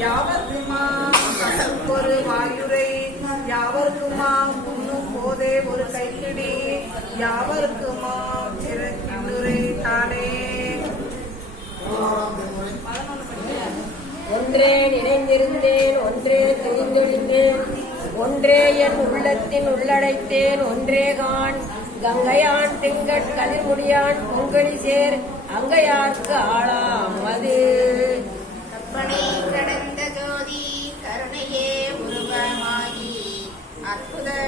யாவர்க்குமா? ஒரு வாயுரை யாவர்க்குமா? உண்ணும் போதே ஒரு கைப்பிடி யாவர்க்குமா? பிறக்கின்னுரை தானே. ஒன்றே நினைந்திருந்தேன் ஒன்றே தெரிந்தொழிந்தேன் ஒன்றே என் உள்ளத்தின் உள்ளடைத்தேன் ஒன்றே கான் கங்கையான் திங்கட் கதிர்முடியான் பொங்கலி சேர் அங்கையார்க்கு ஆளாம் 啊，负。